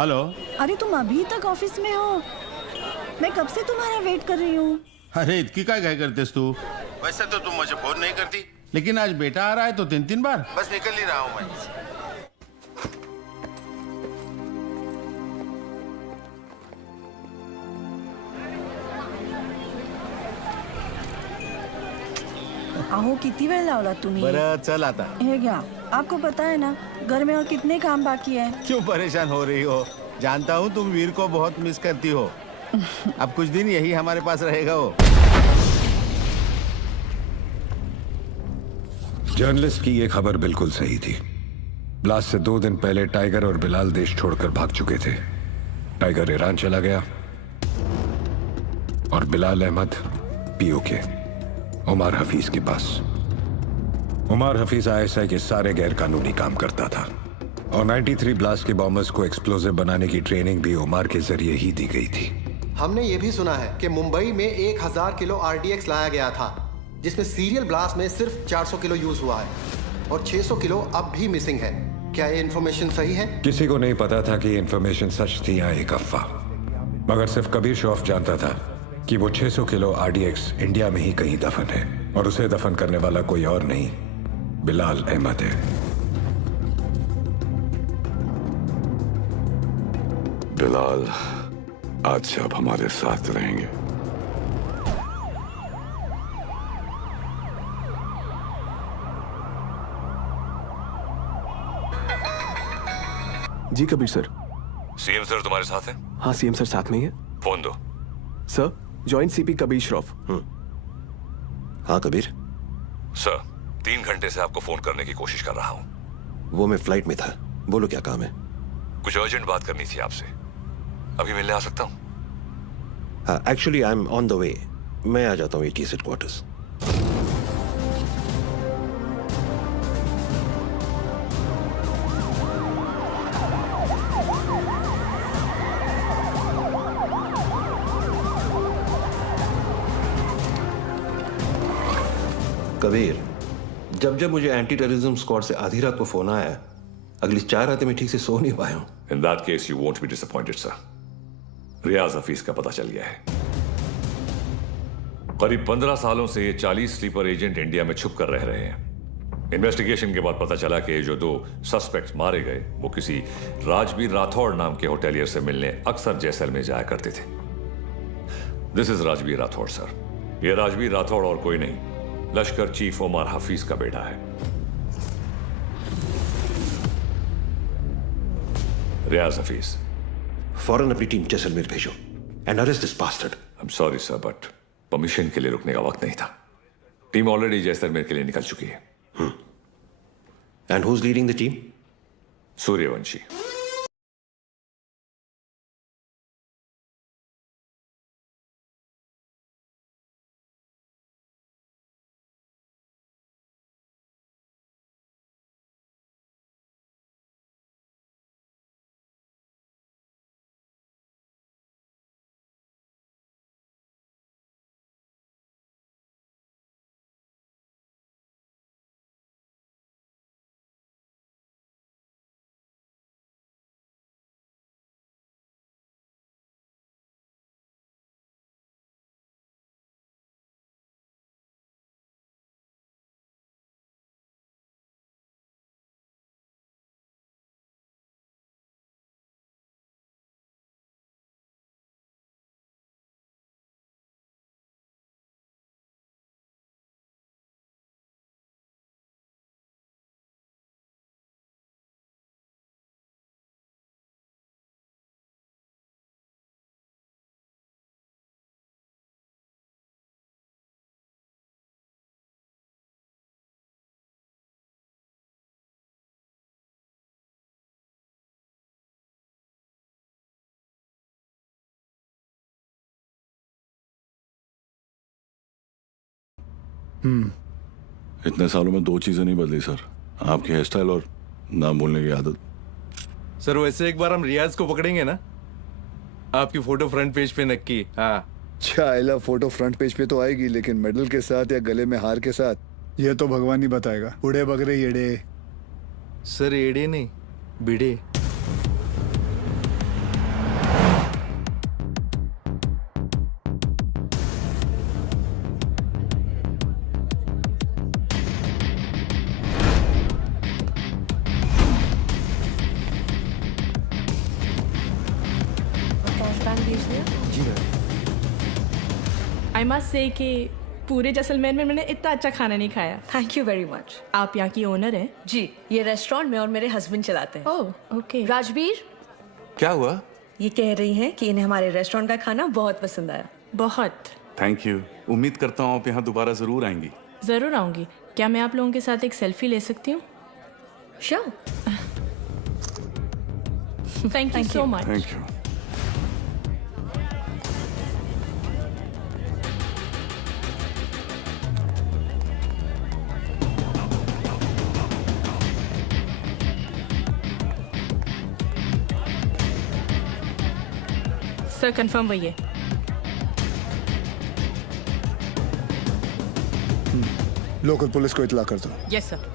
Hello. अरे तुम अभी तक ऑफिस में हो? मैं कब से तुम्हारा वेट कर रही हूँ। अरे इतकी काय काय करतेस तू? वैसे तो तुम मुझे फोन नहीं करती, लेकिन आज बेटा आ रहा है तो 3-3 बार। बस निकल ही रहा हूँ मैं। अहो किती वेळ लावला तुम्ही? बरं चल आता। हे घ्या, आपको पता है ना घर में और कितने काम बाकी है। क्यों परेशान हो रही हो? जानता हूँ तुम वीर को बहुत मिस करती हो। अब कुछ दिन यही हमारे पास रहेगा वो। जर्नलिस्ट की ये खबर बिल्कुल सही थी। ब्लास्ट से 2 दिन पहले टाइगर और बिलाल देश छोड़कर भाग चुके थे। टाइगर ईरान चला गया और बिलाल अहमद पीओके उमर हफीज के पास। उमर हफीज आईएसआई के सारे गैर कानूनी काम करता था और 93 ब्लास्ट के बॉम्बर्स को एक्सप्लोजिव बनाने की ट्रेनिंग भी उमर के जरिए ही दी गई थी। हमने ये भी सुना है कि मुंबई में 1000 किलो आरडीएक्स लाया गया था, जिसमें सीरियल ब्लास्ट में सिर्फ 400 किलो यूज हुआ है और 600 किलो अब भी मिसिंग है। क्या ये इन्फॉर्मेशन सही है? किसी को नहीं पता था कि इन्फॉर्मेशन सच थी या एक अफवाह, मगर सिर्फ कबीर श्रॉफ जानता था कि वो 600 किलो आरडीएक्स इंडिया में ही कहीं दफन है और उसे दफन करने वाला कोई और नहीं, बिलाल अहमद है। बिलाल आज से अब हमारे साथ रहेंगे। जी कबीर सर। सीएम सर तुम्हारे साथ हैं? हाँ सीएम सर साथ में ही है। फोन दो। Sir joint CP Kabir Shroff. हाँ कबीर। सर 3 घंटे से आपको फोन करने की कोशिश कर रहा हूँ। वो मैं फ्लाइट में था, बोलो क्या काम है? कुछ अर्जेंट बात करनी थी आपसे, अभी मिलने आ सकता हूँ? हाँ actually I am on the way, मैं आ जाता हूँ ATS हेडक्वार्टर्स। कबीर, जब जब मुझे एंटी टेररिज्म स्क्वाड से आधी रात को फोन आया, अगली 4 रातें मैं ठीक से सो नहीं पाया हूं। In that case you won't be disappointed sir. Riyaz Hafeez का पता चल गया है। करीब 15 सालों से ये 40 स्लीपर एजेंट इंडिया में छुप कर रह रहे हैं। इन्वेस्टिगेशन के बाद पता चला कि जो 2 सस्पेक्ट्स मारे गए वो किसी राजबीर राठौड़ नाम के होटेलियर से मिलने अक्सर जैसलमेर जाया करते थे। This is Rajbir Rathore sir. ये राजबीर राठौड़ और कोई नहीं, लश्कर चीफ उमर हफीज का बेटा है। रियाज हफीज। फौरन अपनी टीम जैसलमेर भेजो and arrest this bastard. I am sorry sir, but permission के लिए रुकने का वक्त नहीं था। टीम ऑलरेडी जैसलमेर के लिए निकल चुकी है। And who is leading the team? Suryavanshi. इतने सालों में 2 चीजें नहीं बदली सर, आपकी हेयर स्टाइल और नाम बोलने की आदत। सर वैसे एक बार हम रियाज को पकड़ेंगे ना, आपकी फोटो फ्रंट पेज पे नक्की। हाँ चाइला फोटो फ्रंट पेज पे तो आएगी, लेकिन मेडल के साथ या गले में हार के साथ ये तो भगवान ही बताएगा। उड़े बगरे येड़े। सर एड़े नहीं बिड़े। आई मस्ट से कि पूरे जैसलमेर में मैंने इतना अच्छा खाना नहीं खाया। Thank you very much. आप यहाँ की ओनर हैं? जी, ये रेस्टोरेंट में और मेरे हस्बैंड चलाते हैं। Oh okay. राजवीर, क्या हुआ? ये कह रही हैं कि इन्हें हमारे रेस्टोरेंट का खाना बहुत पसंद आया। बहुत। Thank you. उम्मीद करता हूँ आप यहाँ दोबारा जरूर आएंगी। ज़रूर आऊँगी। क्या मैं आप लोगों के साथ एक सेल्फी ले सकती हूँ? Sure. Thank you so much. Thank you. Sir confirm वही है। लोकल पुलिस को इतला कर दो। Yes sir.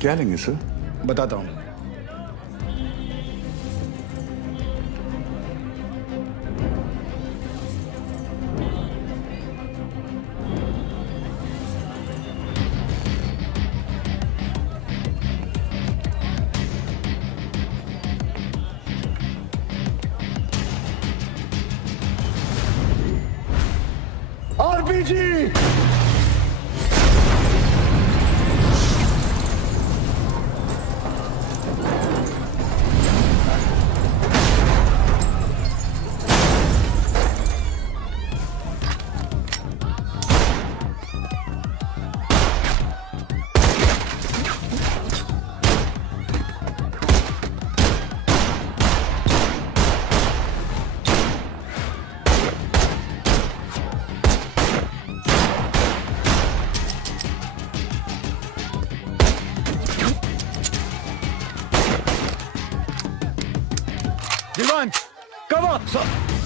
क्या लेंगे सर? बताता हूँ। आरपीजी। Come on!